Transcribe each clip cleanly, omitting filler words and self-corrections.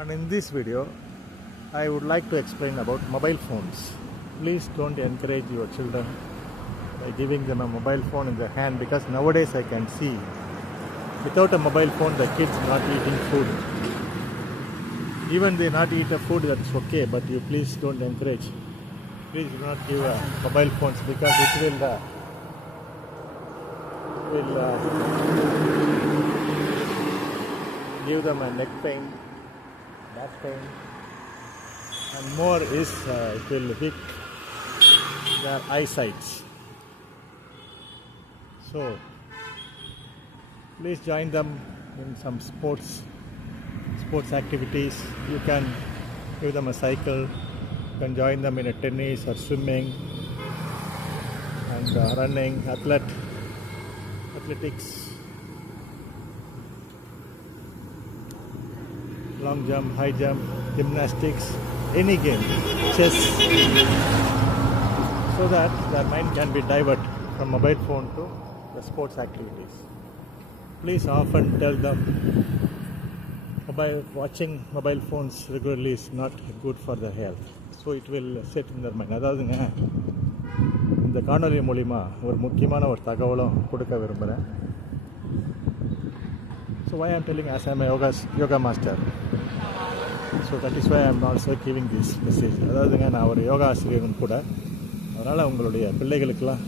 And in this video I would like to explain about mobile phones. Please don't encourage your children by giving them a mobile phone in their hand, because nowadays I can see without a mobile phone the kids not eating food. Even they not eat a food, that's okay, but you please don't encourage. Please do not give mobile phones, because it will give them a neck pain, back pain, and more is it will weak their eyesight. So please join them in some sports activities. You can give them a cycle, you can join them in a tennis or swimming and running, athletics, long jump, high jump, gymnastics, any game, chess, so that their mind can be diverted from mobile phone to the sports activities. Please often tell them watching mobile phones regularly is not good for their health. So it will set in their mind. அதாவதுங்க, இந்த காணொலி மூலிமா ஒரு முக்கியமான ஒரு தகவலும் கொடுக்க விரும்புகிறேன். So why I am telling, as I am a yoga master, so that is why I am also giving this message. அதாவதுங்க, நான் ஒரு யோகா ஆசிரியரும் கூட. அதனால் உங்களுடைய பிள்ளைகளுக்கெல்லாம்,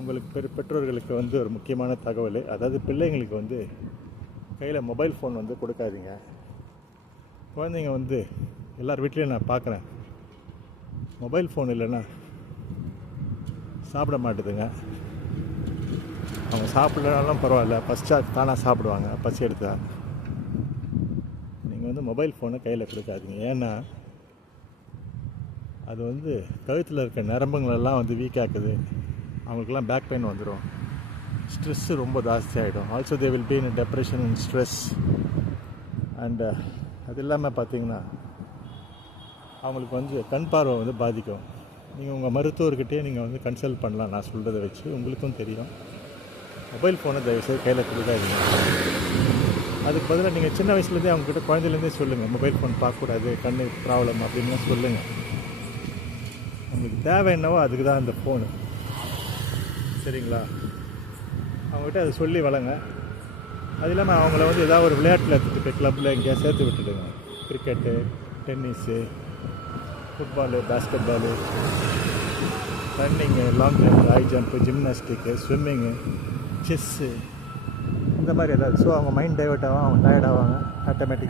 உங்களுக்கு பெற்றோர்களுக்கு ஒரு முக்கியமான தகவல், அதாவது பிள்ளைங்களுக்கு கையில் மொபைல் ஃபோன் கொடுக்காதீங்க. குழந்தைங்க எல்லார் வீட்லேயும் நான் பார்க்குறேன், மொபைல் ஃபோன் இல்லைன்னா சாப்பிட மாட்டுதுங்க. அவங்க சாப்பிட்றனாலும் பரவாயில்ல, பசிச்சா தானாக சாப்பிடுவாங்க, பசி எடுத்தா. நீங்கள் மொபைல் ஃபோனை கையில் கொடுக்காதீங்க. ஏன்னா அது கழுத்தில் இருக்க நரம்புங்களெல்லாம் வீக் ஆக்குது. அவங்களுக்கெல்லாம் பேக் பெயின் வந்துடும், ஸ்ட்ரெஸ்ஸு ரொம்ப ஜாஸ்தியாகிடும். Also they will be in depression and stress. And அது இல்லாமல் பார்த்தீங்கன்னா அவங்களுக்கு கண் பார்வை பாதிக்கும். நீங்கள் உங்கள் மருத்துவர்கிட்டே நீங்கள் கன்சல்ட் பண்ணலாம். நான் சொல்கிறத வச்சு உங்களுக்கும் தெரியும். மொபைல் ஃபோனை தயவுசெய்து கையில் கொடுக்காதீங்க. அதுக்கு பதிலாக நீங்கள் சின்ன வயசுலேருந்தே அவங்கக்கிட்ட, குழந்தையிலேருந்தே சொல்லுங்கள், மொபைல் ஃபோன் பார்க்கக்கூடாது, கண்ணு ப்ராப்ளம் அப்படின்லாம் சொல்லுங்கள். உங்களுக்கு தேவை என்னவோ அதுக்கு தான் இந்த ஃபோனு, சரிங்களா? அவங்ககிட்ட அதை சொல்லி வளங்க. அது இல்லாமல் அவங்கள ஏதாவது ஒரு விளையாட்டில் எடுத்துகிட்டு போய் கிளப்பில் எங்கேயா சேர்த்து விட்டுடுங்க. Cricket, tennis, football, basketball, running, long jump, high jump, gymnastic, swimming, chess, இந்த மாதிரி ஏதாவது. ஸோ அவங்க மைண்ட் டைவர்ட் ஆகும், அவங்க டயர்ட் ஆவாங்க ஆட்டோமேட்டிக்காக.